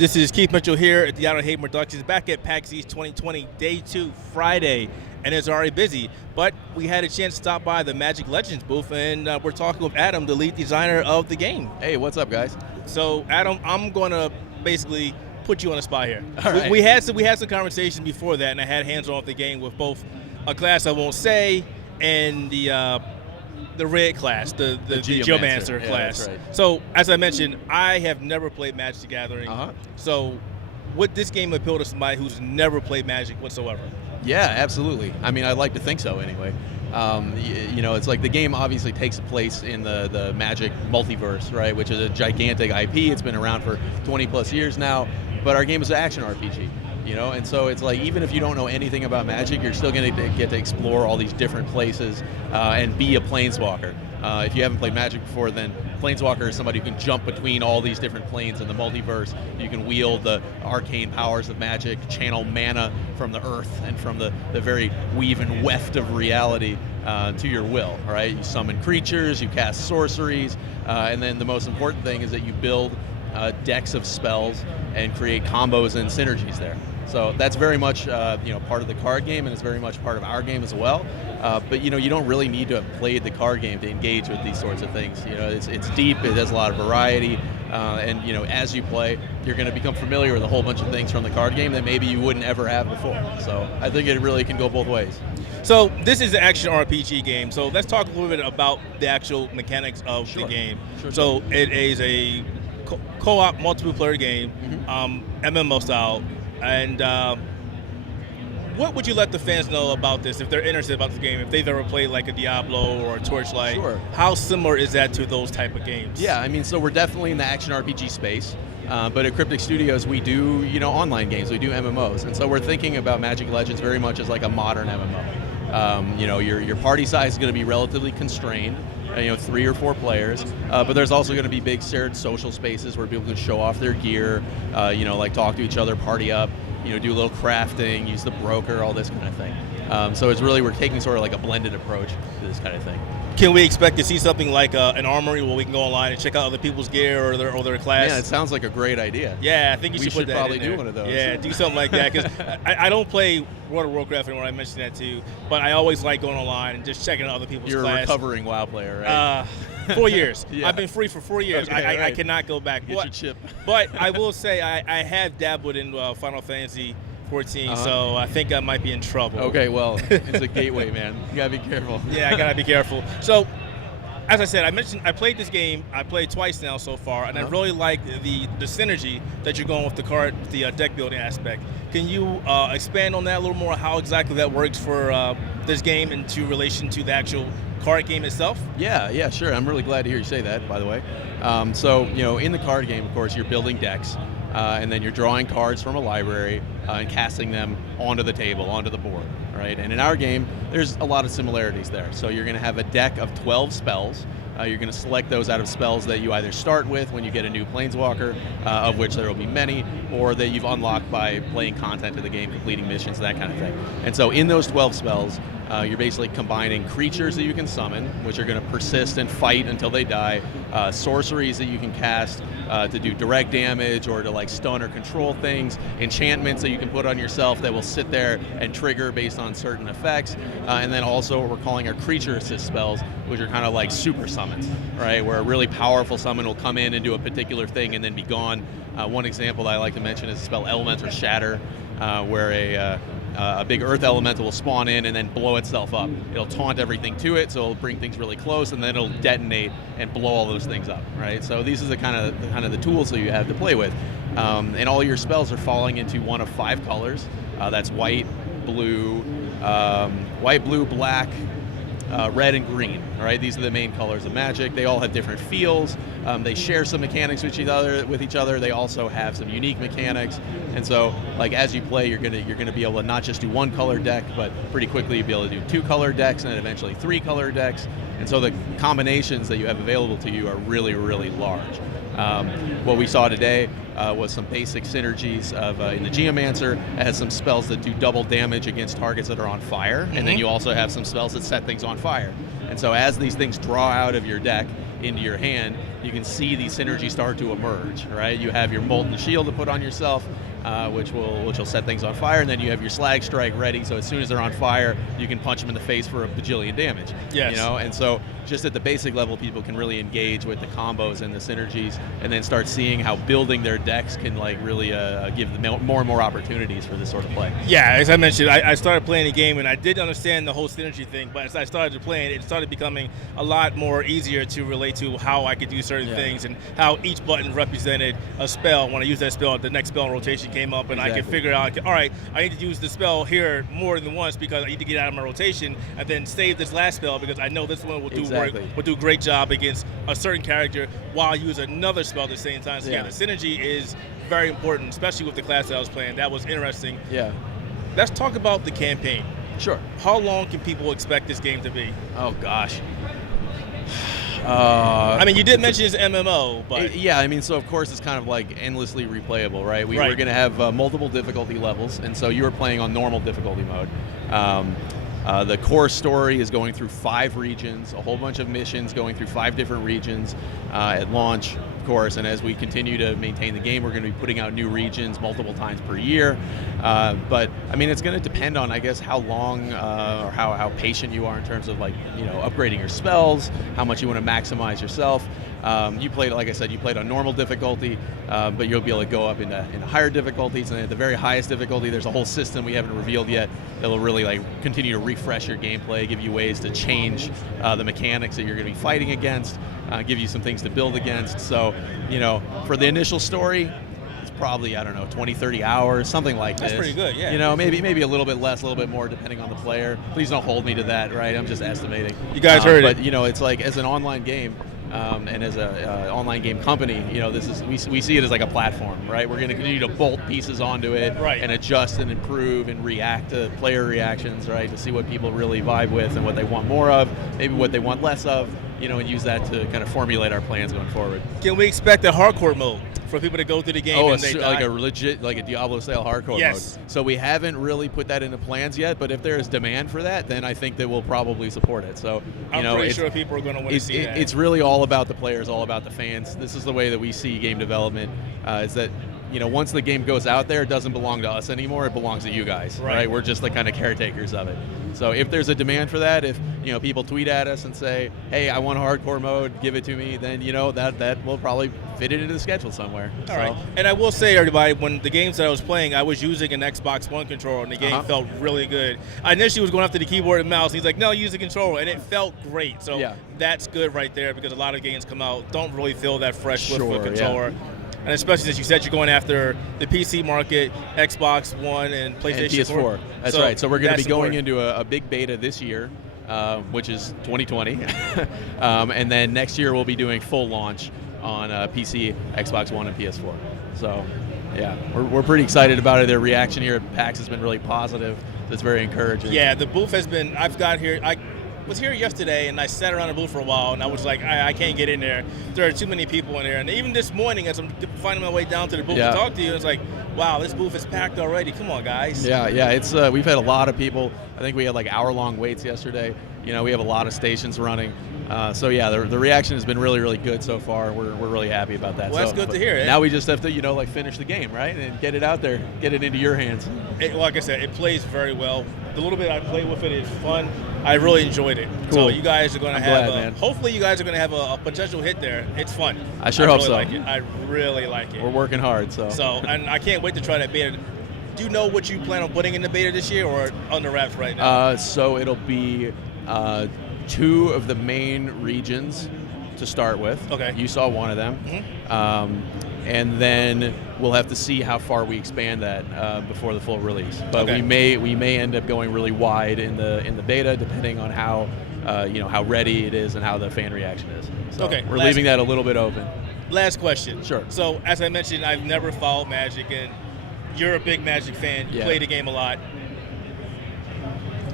This is Keith Mitchell here at the Outerhaven Productions, back at PAX East 2020, Day 2, Friday, and it's already busy. But we had a chance to stop by the Magic Legends booth, and we're talking with Adam, the lead designer of the game. Hey, what's up, guys? So, Adam, I'm going to basically put you on the spot here. All right. We had some conversation before that, and I had hands on with the game with both a class I won't say and the red class, the Geomancer class. That's right. So, as I mentioned, I have never played Magic the Gathering. So, would this game appeal to somebody who's never played Magic whatsoever? Yeah, absolutely. I mean, I'd like to think so anyway. You know, it's like the game obviously takes place in the Magic multiverse, right, which is a gigantic IP. It's been around for 20 plus years now, but our game is an action RPG. You know, and so it's like even if you don't know anything about Magic, you're still going to get to explore all these different places and be a planeswalker. If you haven't played Magic before, then planeswalker is somebody who can jump between all these different planes in the multiverse. You can wield the arcane powers of Magic, channel mana from the earth and from the very weave and weft of reality to your will. Right? You summon creatures, you cast sorceries, and then the most important thing is that you build decks of spells and create combos and synergies there. So that's very much part of the card game, and it's very much part of our game as well. But you don't really need to have played the card game to engage with these sorts of things. You know, it's deep, it has a lot of variety, and as you play, you're going to become familiar with a whole bunch of things from the card game that maybe you wouldn't ever have before. So I think it really can go both ways. So this is an action RPG game. So let's talk a little bit about the actual mechanics of the game. So it is a co-op multiple player game, MMO style. And what would you let the fans know about this if they're interested about the game, if they've ever played like a Diablo or a Torchlight? Sure. How similar is that to those type of games? Yeah, I mean, so we're definitely in the action RPG space, but at Cryptic Studios we do online games, we do MMOs, and so we're thinking about Magic Legends very much as like a modern MMO. Your party size is going to be relatively constrained. 3 or 4 players, but there's also going to be big shared social spaces where people can show off their gear, like talk to each other, party up, do a little crafting, use the broker, all this kind of thing. So it's really, we're taking sort of like a blended approach to this kind of thing. Can we expect to see something like an armoury where we can go online and check out other people's gear or their class? Yeah, it sounds like a great idea. Yeah, I think you should put that probably in there. do one of those. Yeah, do something like that, because I don't play World of Warcraft anymore. I mentioned that too, but I always like going online and just checking out other people's class. You're a recovering WoW player, right? 4 years. Yeah. I've been free for 4 years. Okay, I cannot go back. Get your chip. But I will say I have dabbled in Final Fantasy 14, so I think I might be in trouble. Okay, well, it's a gateway, man. You gotta be careful. Yeah, I gotta be careful. So, as I said, I played this game. I played twice now so far, and I really like the synergy that you're going with the deck building aspect. Can you expand on that a little more? How exactly that works for this game into relation to the actual card game itself? Yeah, sure. I'm really glad to hear you say that, by the way. So, in the card game, of course, you're building decks, and then you're drawing cards from a library and casting them onto the table, onto the board, right? And in our game, there's a lot of similarities there. So you're going to have a deck of 12 spells. You're going to select those out of spells that you either start with when you get a new Planeswalker, of which there will be many, or that you've unlocked by playing content of the game, completing missions, that kind of thing. And so in those 12 spells, you're basically combining creatures that you can summon, which are going to persist and fight until they die, sorceries that you can cast to do direct damage or to like stun or control things, enchantments that you can put on yourself that will sit there and trigger based on certain effects, and then also what we're calling our creature assist spells, which are kind of like super summons, right? Where a really powerful summon will come in and do a particular thing and then be gone. One example that I like to mention is the spell Elemental Shatter, where a big earth elemental will spawn in and then blow itself up. It'll taunt everything to it, so it'll bring things really close, and then it'll detonate and blow all those things up, right? So these are the kind of the tools that you have to play with. And all your spells are falling into one of 5 colors. That's white, blue, black, red, and green. All right, these are the main colors of Magic. They all have different feels. They share some mechanics with each other. They also have some unique mechanics. And so, like as you play, you're gonna be able to not just do 1 color deck, but pretty quickly you'll be able to do 2 color decks and then eventually 3 color decks. And so the combinations that you have available to you are really, really large. What we saw today was some basic synergies of in the Geomancer. It has some spells that do double damage against targets that are on fire, and then you also have some spells that set things on fire. And so as these things draw out of your deck, into your hand, you can see these synergies start to emerge, right? You have your Molten Shield to put on yourself, which will set things on fire, and then you have your Slag Strike ready, so as soon as they're on fire, you can punch them in the face for a bajillion damage. Yes. You know, and so just at the basic level, people can really engage with the combos and the synergies, and then start seeing how building their decks can like really give them more and more opportunities for this sort of play. Yeah, as I mentioned, I started playing the game, and I did understand the whole synergy thing, but as I started playing, it started becoming a lot more easier to relate to how I could do certain things, and how each button represented a spell. When I used that spell, the next spell in rotation came up, and I could figure out, all right, I need to use the spell here more than once because I need to get out of my rotation, and then save this last spell because I know this one will do will do a great job against a certain character while I use another spell at the same time. So the synergy is very important, especially with the class that I was playing. That was interesting. Yeah. Let's talk about the campaign. Sure. How long can people expect this game to be? Oh gosh. I mean, you did mention it's MMO, but yeah, I mean, so of course it's kind of like endlessly replayable, right? We're going to have multiple difficulty levels, and so you are playing on normal difficulty mode. The core story is going through 5 regions, a whole bunch of missions going through 5 different regions at launch, of course, and as we continue to maintain the game, we're going to be putting out new regions multiple times per year. But I mean, it's going to depend on, I guess, how long or how patient you are in terms of, like, you know, upgrading your spells, how much you want to maximize yourself. You played, like I said, you played on normal difficulty, but you'll be able to go up into higher difficulties, and at the very highest difficulty, there's a whole system we haven't revealed yet that will really like continue to refresh your gameplay, give you ways to change the mechanics that you're going to be fighting against, give you some things to build against. So, you know, for the initial story, it's probably, I don't know, 20, 30 hours, something like this. That's pretty good, yeah. You know, maybe a little bit less, a little bit more, depending on the player. Please don't hold me to that, right? I'm just estimating. You guys heard it. But, you know, it's like, as an online game, and as an online game company, you know, this is we see it as like a platform, right? We're going to continue to bolt pieces onto it and adjust and improve and react to player reactions, right? To see what people really vibe with and what they want more of, maybe what they want less of, you know, and use that to kind of formulate our plans going forward. Can we expect a hardcore mode for people to go through the game and they die? Like a legit, like a Diablo-style hardcore mode. So we haven't really put that into plans yet, but if there is demand for that, then I think that we'll probably support it. So, you know, I'm pretty sure people are going to want to see that. It's really all about the players, all about the fans. This is the way that we see game development, is that, you know, once the game goes out there, it doesn't belong to us anymore. It belongs to you guys, right? We're just the kind of caretakers of it. So if there's a demand for that, if, you know, people tweet at us and say, hey, I want a hardcore mode, give it to me, then, you know, that will probably fit it into the schedule somewhere. All right. And I will say, everybody, when the games that I was playing, I was using an Xbox One controller, and the game felt really good. I initially was going after the keyboard and mouse, and he's like, no, use the controller, and it felt great. So that's good right there, because a lot of games come out, don't really feel that fresh with a controller. Yeah. And especially as you said, you're going after the PC market, Xbox One, and PlayStation and PS4. That's right. So we're going to be going into a big beta this year, which is 2020. And then next year we'll be doing full launch on PC, Xbox One, and PS4. So, yeah, we're pretty excited about it. Their reaction here at PAX has been really positive. That's very encouraging. Yeah, the booth has been, I've got here, I was here yesterday, and I sat around the booth for a while, and I was like, I can't get in there. There are too many people in there. And even this morning, as I'm finding my way down to the booth to talk to you, it's like, wow, this booth is packed already. Come on, guys. Yeah, it's we've had a lot of people. I think we had like hour-long waits yesterday. You know, we have a lot of stations running. So yeah, the reaction has been really, really good so far. We're really happy about that. Well, that's good to hear. Now we just have to, you know, like finish the game, right, and get it out there, get it into your hands. Like I said, it plays very well. The little bit I played with it is fun. I really enjoyed it. Cool. So you guys are going to have, glad, hopefully you guys are going to have a potential hit there. It's fun. I sure hope really so. Like it. I really like it. We're working hard, so. And I can't wait to try that beta. Do you know what you plan on putting in the beta this year, or under wraps right now? So it'll be 2 of the main regions to start with. Okay. You saw one of them. Mm-hmm. And then we'll have to see how far we expand that before the full release. But we may end up going really wide in the beta, depending on how how ready it is and how the fan reaction is. So we're leaving that a little bit open. Last question. Sure. So as I mentioned, I've never followed Magic, and you're a big Magic fan. You play the game a lot.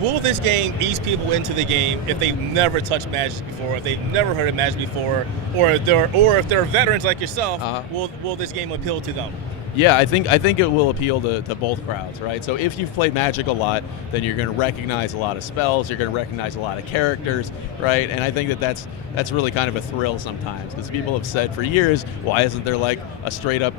will this game ease people into the game if they've never touched Magic before, if they've never heard of Magic before, or if they're veterans like yourself? Will this game appeal to them? Yeah, I think it will appeal to both crowds, right? So if you've played Magic a lot, then you're going to recognize a lot of spells, you're going to recognize a lot of characters, right? And I think that's really kind of a thrill sometimes, because people have said for years, why isn't there like a straight up,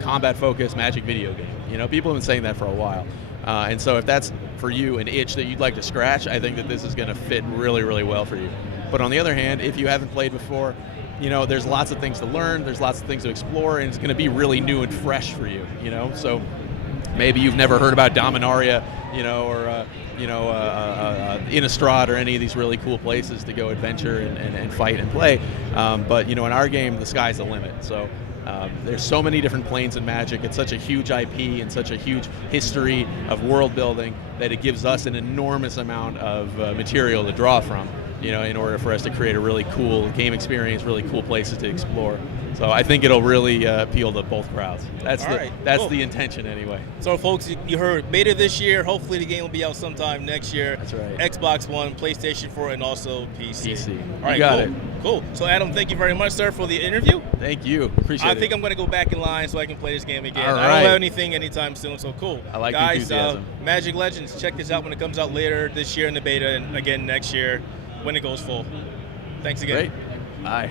combat-focused Magic video game? People have been saying that for a while. And so if that's for you an itch that you'd like to scratch, I think that this is going to fit really, really well for you. But on the other hand, if you haven't played before, there's lots of things to learn, there's lots of things to explore, and it's going to be really new and fresh for you, So maybe you've never heard about Dominaria, or Innistrad or any of these really cool places to go adventure and fight and play. But, in our game, the sky's the limit. So there's so many different planes in Magic. It's such a huge IP and such a huge history of world building that it gives us an enormous amount of material to draw from, in order for us to create a really cool game experience, really cool places to explore. So I think it'll really appeal to both crowds. That's cool. The intention anyway. So folks, you heard beta this year. Hopefully the game will be out sometime next year. That's right. Xbox One, PlayStation 4, and also PC. All right, got it. Cool. So Adam, thank you very much, sir, for the interview. Thank you. Appreciate it. I think I'm going to go back in line so I can play this game again. All right. I don't have anything anytime soon, so cool. I like guys, the enthusiasm. Magic Legends, check this out when it comes out later this year in the beta and again next year when it goes full. Thanks again. Great. Bye.